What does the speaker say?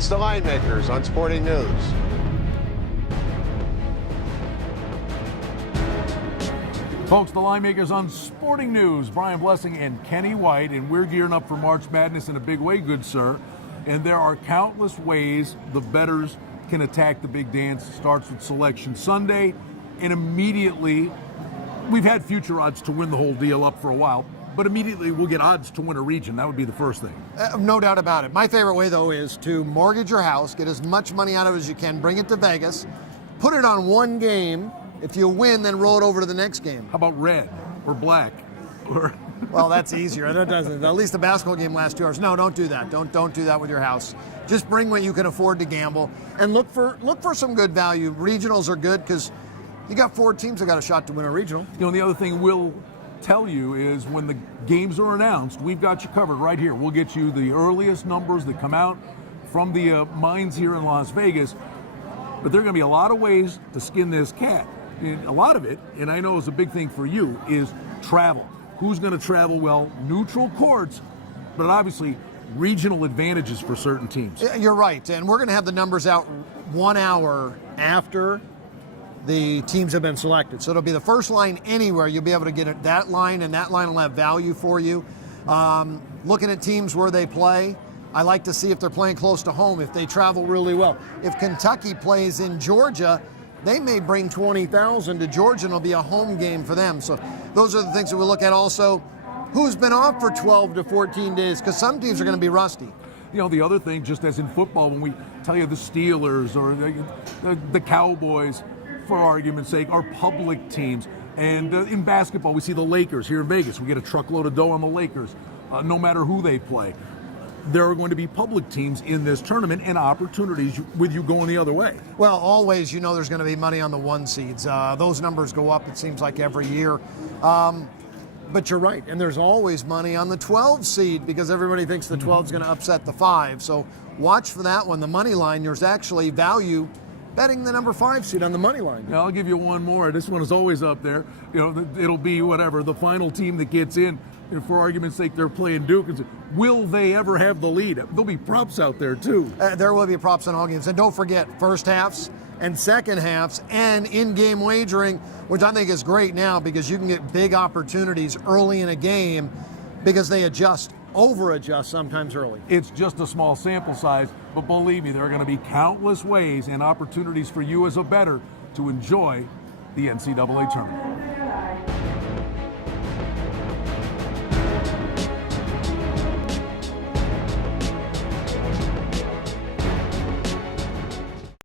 It's the Line Makers on Sporting News. Folks, the Line Makers on Sporting News. Brian Blessing and Kenny White, and we're gearing up for March Madness in a big way, good sir. And there are countless ways the bettors can attack the big dance. It starts with Selection Sunday, and immediately, we've had future odds to win the whole deal up for a while, but immediately we'll get odds to win a region. That would be the first thing. No doubt about it. My favorite way, though, is to mortgage your house, get as much money out of it as you can, bring it to Vegas, put it on one game. If you win, then roll it over to the next game. How about red or black? Or well, that's easier. That doesn't. At least the basketball game lasts 2 hours. No, don't do that. Don't do that with your house. Just bring what you can afford to gamble, and look for some good value. Regionals are good because you got 4 teams that got a shot to win a regional. You know, the other thing we'll tell you is when the games are announced, we've got you covered right here. We'll get you the earliest numbers that come out from the mines here in Las Vegas. But there are going to be a lot of ways to skin this cat. And a lot of it, and I know is a big thing for you, is travel. Who's going to travel well? Neutral courts, but obviously regional advantages for certain teams. You're right, and we're going to have the numbers out 1 hour after the teams have been selected. So it'll be the first line anywhere. You'll be able to get it, that line, and that line will have value for you. Looking at teams where they play, I like to see if they're playing close to home, if they travel really well. If Kentucky plays in Georgia, they may bring 20,000 to Georgia, and it'll be a home game for them. So those are the things that we look at. Also, who's been off for 12 to 14 days, because some teams are going to be rusty. You know, the other thing, just as in football, when we tell you the Steelers or the Cowboys, for argument's sake, are public teams. And in basketball, we see the Lakers here in Vegas. We get a truckload of dough on the Lakers, no matter who they play. There are going to be public teams in this tournament and opportunities with you going the other way. Well, always, you know, there's going to be money on the 1 seeds. Those numbers go up, it seems like, every year. But you're right, and there's always money on the 12 seed because everybody thinks the 12 is going to upset the 5. So watch for that one. The money line, there's actually value betting the number 5 seed on the money line. Now, I'll give you one more. This one is always up there. You know, it'll be whatever, the final team that gets in. And for argument's sake, they're playing Duke. And will they ever have the lead? There'll be props out there, too. There will be props on all games. And don't forget, first halves and second halves and in-game wagering, which I think is great now because you can get big opportunities early in a game because they over-adjust sometimes early. It's just a small sample size, but believe me, there are going to be countless ways and opportunities for you as a bettor to enjoy the NCAA tournament.